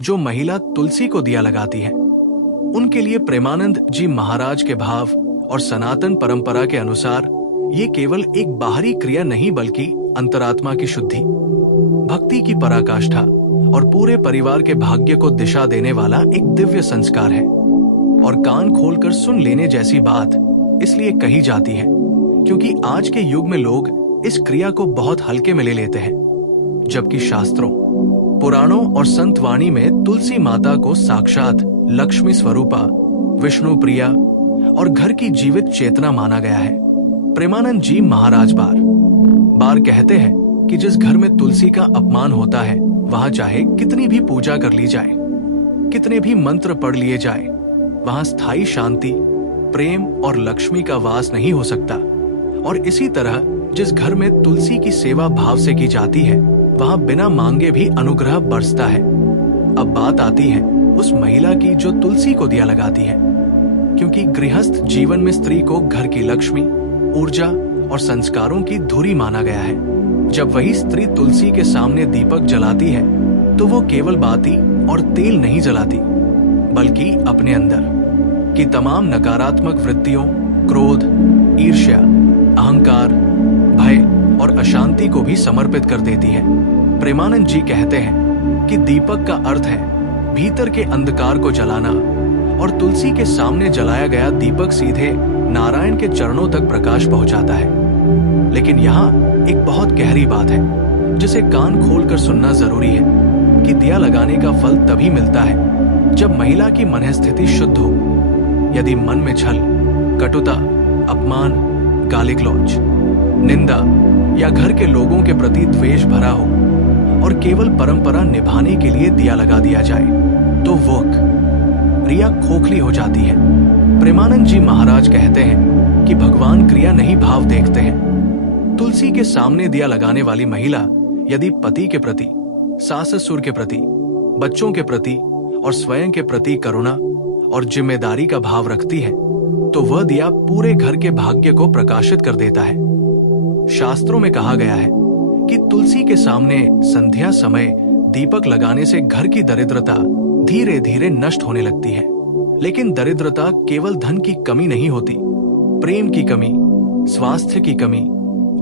जो महिला तुलसी को दिया लगाती है, उनके लिए प्रेमानंद जी महाराज के भाव और सनातन परंपरा के अनुसार ये केवल एक बाहरी क्रिया नहीं बल्कि अंतरात्मा की शुद्धि, भक्ति की पराकाष्ठा और पूरे परिवार के भाग्य को दिशा देने वाला एक दिव्य संस्कार है। और कान खोलकर सुन लेने जैसी बात इसलिए कही जाती है क्योंकि आज के युग में लोग इस क्रिया को बहुत हल्के में ले लेते हैं, जबकि शास्त्रों, पुराणों और संत वाणी में तुलसी माता को साक्षात लक्ष्मी स्वरूपा, विष्णु प्रिया और घर की जीवित चेतना माना गया है। प्रेमानंद जी महाराज बार बार कहते हैं कि जिस घर में तुलसी का अपमान होता है वहां चाहे कितनी भी पूजा कर ली जाए, कितने भी मंत्र पढ़ लिए जाए, वहां स्थायी शांति, प्रेम और लक्ष्मी का वास नहीं हो सकता। और इसी तरह जिस घर में तुलसी की सेवा भाव से की जाती है वहां बिना मांगे भी अनुग्रह बरसता है। अब बात आती है उस महिला की जो तुलसी को दिया लगाती है, क्योंकि गृहस्थ जीवन में स्त्री को घर की लक्ष्मी, ऊर्जा और संस्कारों की धुरी माना गया है। जब वही स्त्री तुलसी के सामने दीपक जलाती है तो वो केवल बाती और तेल नहीं जलाती, बल्कि अपने अंदर की तमाम नकारात्मक वृत्तियों, क्रोध, ईर्ष्या, अहंकार, भय और अशांति को भी समर्पित कर देती है। प्रेमानंद जी कहते हैं कि दीपक का अर्थ है भीतर के अंधकार को जलाना, और तुलसी के सामने जलाया गया दीपक सीधे नारायण के चरणों तक प्रकाश पहुंचाता है। लेकिन यहाँ एक बहुत गहरी बात है जिसे कान खोलकर सुनना जरूरी है कि दिया लगाने का फल तभी मिलता है जब महिला की मन स्थिति शुद्ध हो। यदि मन में छल, कटुता, अपमान, गाली गलौज, निंदा या घर के लोगों के प्रति द्वेष भरा हो और केवल परंपरा निभाने के लिए दिया लगा दिया जाए तो वो क्रिया खोखली हो जाती है। प्रेमानंद जी महाराज कहते हैं कि भगवान क्रिया नहीं भाव देखते हैं। तुलसी के सामने दिया लगाने वाली महिला यदि पति के प्रति, सास ससुर के प्रति, बच्चों के प्रति और स्वयं के प्रति करुणा और जिम्मेदारी का भाव रखती है तो वह दिया पूरे घर के भाग्य को प्रकाशित कर देता है। शास्त्रों में कहा गया है कि तुलसी के सामने संध्या समय दीपक लगाने से घर की दरिद्रता धीरे धीरे नष्ट होने लगती है। लेकिन दरिद्रता केवल धन की कमी नहीं होती, प्रेम की कमी, स्वास्थ्य की कमी,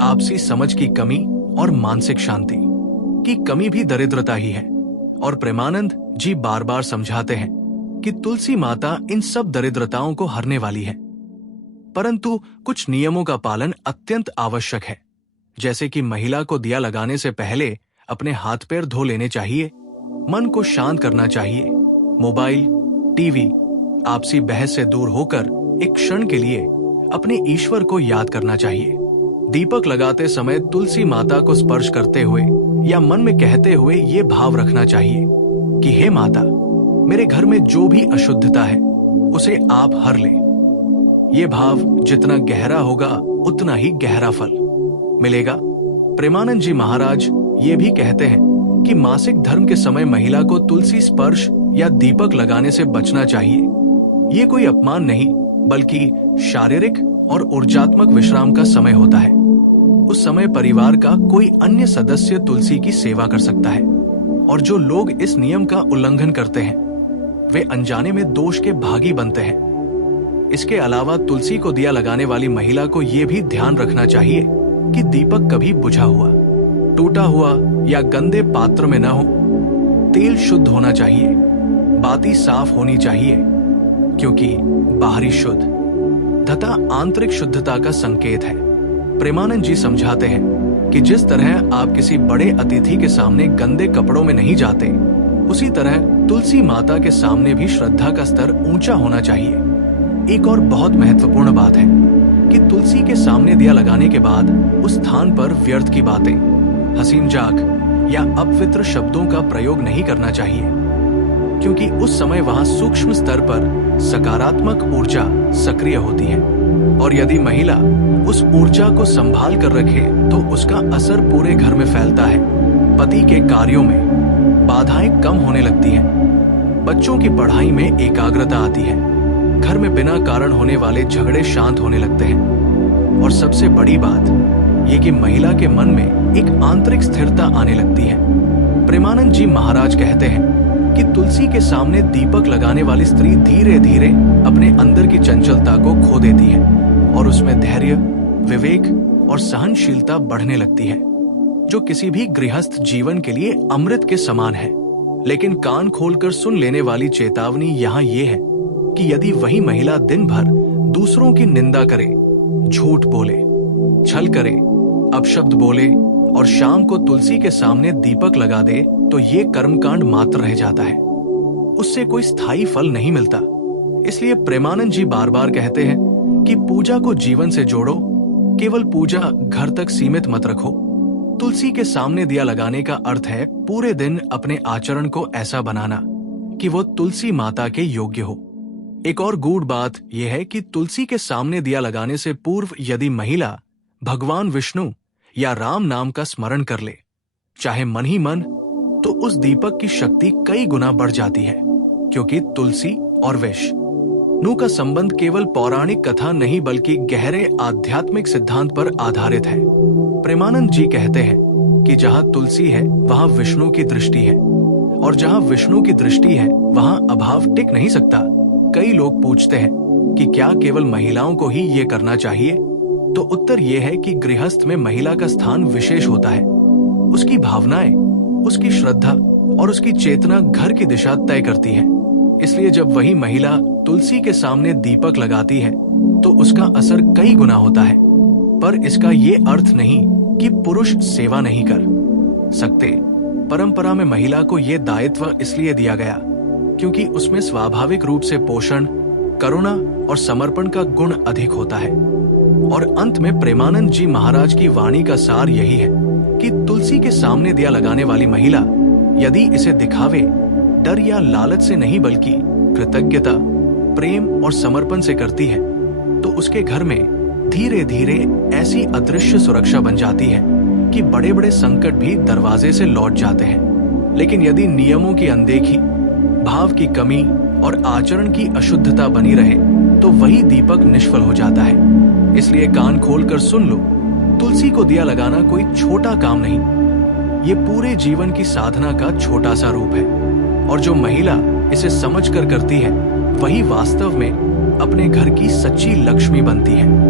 आपसी समझ की कमी और मानसिक शांति की कमी भी दरिद्रता ही है। और प्रेमानंद जी बार बार समझाते हैं कि तुलसी माता इन सब दरिद्रताओं को हरने वाली है, परंतु कुछ नियमों का पालन अत्यंत आवश्यक है। जैसे कि महिला को दिया लगाने से पहले अपने हाथ पैर धो लेने चाहिए, मन को शांत करना चाहिए, मोबाइल, टीवी, आपसी बहस से दूर होकर एक क्षण के लिए अपने ईश्वर को याद करना चाहिए। दीपक लगाते समय तुलसी माता को स्पर्श करते हुए या मन में कहते हुए ये भाव रखना चाहिए कि हे माता, मेरे घर में जो भी अशुद्धता है उसे आप हर ले। ये भाव जितना गहरा होगा उतना ही गहरा फल मिलेगा। प्रेमानंद जी महाराज ये भी कहते हैं कि मासिक धर्म के समय महिला को तुलसी स्पर्श या दीपक लगाने से बचना चाहिए। ये कोई अपमान नहीं बल्कि शारीरिक और ऊर्जात्मक विश्राम का समय होता है। उस समय परिवार का कोई अन्य सदस्य तुलसी की सेवा कर सकता है, और जो लोग इस नियम का उल्लंघन करते हैं वे अनजाने में दोष के भागी बनते हैं। इसके अलावा तुलसी को दिया लगाने वाली महिला को यह भी ध्यान रखना चाहिए कि दीपक कभी बुझा हुआ, टूटा हुआ या गंदे पात्र में न हो। तेल शुद्ध होना चाहिए, बाती साफ होनी चाहिए, क्योंकि बाहरी शुद्ध तथा आंतरिक शुद्धता का संकेत है। प्रेमानंद जी समझाते हैं कि जिस तरह आप किसी बड़े अतिथि के सामने गंदे कपड़ों में नहीं जाते, उसी तरह तुलसी माता के सामने भी श्रद्धा का स्तर ऊंचा होना चाहिए। एक और बहुत महत्वपूर्ण बात है कि तुलसी के सामने दिया लगाने के बाद उस स्थान पर व्यर्थ की बातें, हंसी मजाक या अपवित्र शब्दों का प्रयोग नहीं करना चाहिए, क्योंकि उस समय वहां सूक्ष्म स्तर पर सकारात्मक ऊर्जा सक्रिय होती है। और यदि महिला उस ऊर्जा को संभाल कर रखे तो उसका असर पूरे घर में फैलता है। पति के कार्यों में बाधाएं कम होने लगती हैं, बच्चों की पढ़ाई में एकाग्रता आती है, घर में बिना कारण होने वाले झगड़े शांत होने लगते हैं, और सबसे बड़ी बात ये कि महिला के मन में एक आंतरिक स्थिरता आने लगती है। प्रेमानंद जी महाराज कहते हैं कि तुलसी के सामने दीपक लगाने वाली स्त्री धीरे धीरे अपने अंदर की चंचलता को खो देती है और उसमें धैर्य, विवेक और सहनशीलता बढ़ने लगती है, जो किसी भी गृहस्थ जीवन के लिए अमृत के समान है। लेकिन कान खोलकर सुन लेने वाली चेतावनी यहाँ ये है कि यदि वही महिला दिन भर दूसरों की निंदा करे, झूठ बोले, छल करे, अपशब्द बोले और शाम को तुलसी के सामने दीपक लगा दे, तो ये कर्मकांड मात्र रह जाता है, उससे कोई स्थायी फल नहीं मिलता। इसलिए प्रेमानंद जी बार बार कहते हैं कि पूजा को जीवन से जोड़ो, केवल पूजा घर तक सीमित मत रखो। तुलसी के सामने दिया लगाने का अर्थ है पूरे दिन अपने आचरण को ऐसा बनाना कि वो तुलसी माता के योग्य हो। एक और गूढ़ बात यह है कि तुलसी के सामने दिया लगाने से पूर्व यदि महिला भगवान विष्णु या राम नाम का स्मरण कर ले, चाहे मन ही मन, तो उस दीपक की शक्ति कई गुना बढ़ जाती है, क्योंकि तुलसी और विष्णु का संबंध केवल पौराणिक कथा नहीं बल्कि गहरे आध्यात्मिक सिद्धांत पर आधारित है। प्रेमानंद जी कहते हैं कि जहां तुलसी है वहां विष्णु की दृष्टि है, और जहां विष्णु की दृष्टि है वहां अभाव टिक नहीं सकता। कई लोग पूछते हैं कि क्या केवल महिलाओं को ही ये करना चाहिए? तो उत्तर ये है कि गृहस्थ में महिला का स्थान विशेष होता है। उसकी भावनाएं, उसकी श्रद्धा और उसकी चेतना घर की दिशा तय करती है। इसलिए जब वही महिला तुलसी के सामने दीपक लगाती है तो उसका असर कई गुना होता है। पर इसका ये अर्थ नहीं कि पुरुष सेवा नहीं कर सकते। परंपरा में महिला को ये दायित्व इसलिए दिया गया क्योंकि उसमें स्वाभाविक रूप से पोषण, करुणा और समर्पण का गुण अधिक होता है। और अंत में प्रेमानंद जी महाराज की वाणी का सार यही है कि तुलसी के सामने दिया लगाने वाली महिला यदि इसे दिखावे, डर या लालच से नहीं बल्कि कृतज्ञता, प्रेम और समर्पण से करती है, तो उसके घर में धीरे धीरे ऐसी अदृश्य सुरक्षा बन जाती है कि बड़े बड़े संकट भी दरवाजे से लौट जाते हैं। लेकिन यदि नियमों की अनदेखी, भाव की कमी और आचरण की अशुद्धता बनी रहे तो वही दीपक निष्फल हो जाता है। इसलिए कान खोलकर सुन लो, तुलसी को दिया लगाना कोई छोटा काम नहीं, ये पूरे जीवन की साधना का छोटा सा रूप है। और जो महिला इसे समझकर करती है वही वास्तव में अपने घर की सच्ची लक्ष्मी बनती है।